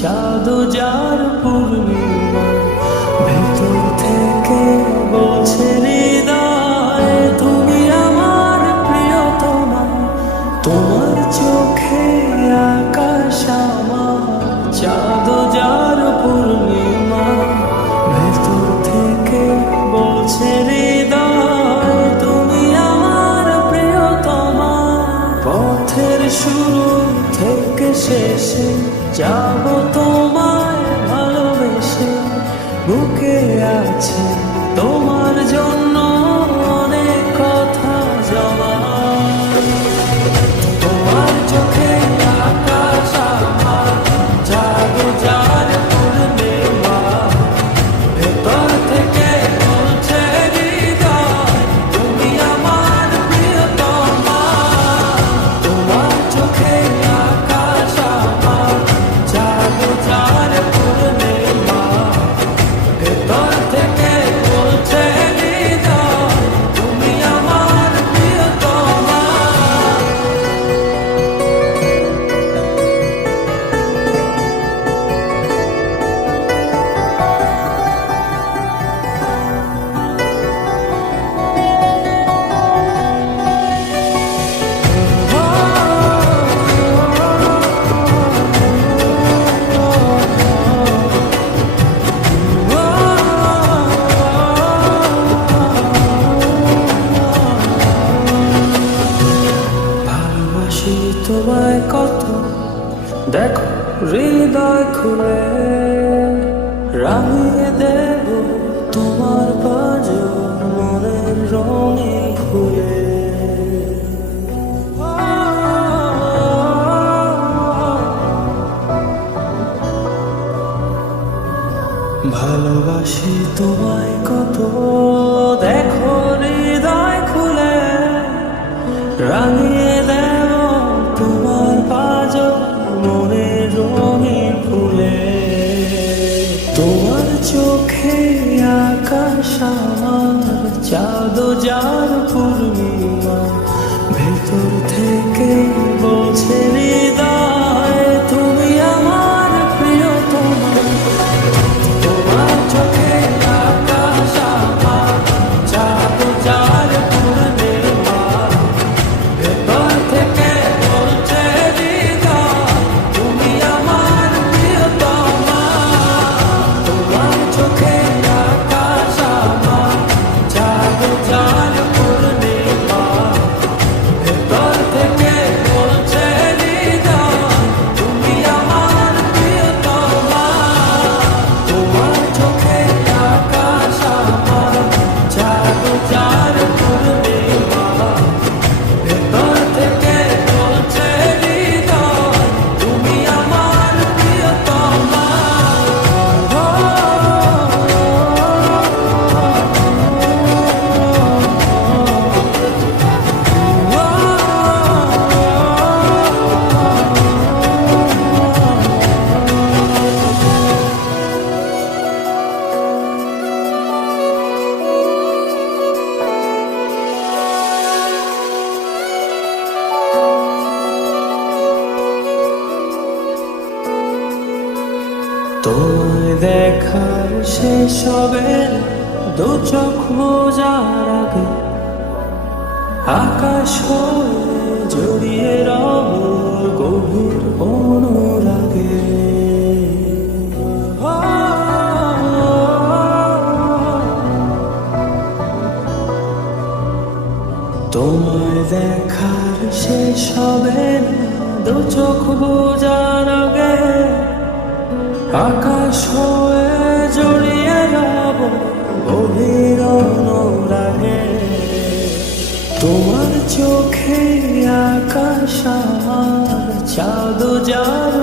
চাঁদ যার পূর্ণিমা, ভেতর থেকে বলছে হৃদয় তুমি আমার প্রিয়তমা। তোমার চোখে আকাশ আমার, চাঁদ যার পূর্ণিমা, ভেতর থেকে বলছে হৃদয় তুমি আমার প্রিয়তমা। পথের শুরু থেকে শেষে যাব তোমায় ভালোবেসে, বুকে আছে তোমার জন্য অনেক কথা জমা। তোমার চোখে আকাশ আমার, চাঁদ যার পূর্ণিমা, ভেতর থেকে বলছে হৃদয় তুমি আমার প্রিয়তমা। তোমার চোখে আকাশ আমার, চাঁদ যার পূর্ণিমা, ভেতর থেকে বলছে হৃদয় তুমি আমার প্রিয়তমা। ভালোবাসি তোমায় কত, দেখো হৃদয় খুলে, রাঙিয়ে দেব তোমার পাঁজর মনের রঙে ফুলে। ভালোবাসি তোমায় কত, দেখো হৃদয় খুলে, রাঙিয়ে দেব তোমার পাঁজর মনের রঙিন ফুলে। তোমার চোখে আকাশ আমার, চাঁদ যার পূর্ণিমা, ভেতর থেকে বলছে হৃদয় তুমি আমার প্রিয়তমা। তোমার চোখে আকাশ আমার, চাঁদ যার পূর্ণিমা, ভেতর থেকে বলছে হৃদয় তুমি আমার প্রিয়তমা। তোমার চোখে আকাশ আমার, চাঁদ যার পূর্ণিমা, ভেতর থেকে বলছে হৃদয় তুমি আমার প্রিয়তমা। তোমার চোখে আকাশ আমার, চাঁদ যার পূর্ণিমা, ভেতর থেকে বলছে হৃদয় তুমি আমার প্রিয়তমা। তোমায় দেখার শেষ হবে না, দু চোখ বোঝার আগে, আকাশ হয়ে জড়িয়ে রব গভীর অনুরাগে। তোমায় দেখার শেষ হবে না, দু চোখ বোঝার আগে, আকাশ হয়ে জড়িয়ে রব গভীর অনুরাগে। তোমার চোখে আকাশ আমার, চাঁদ যার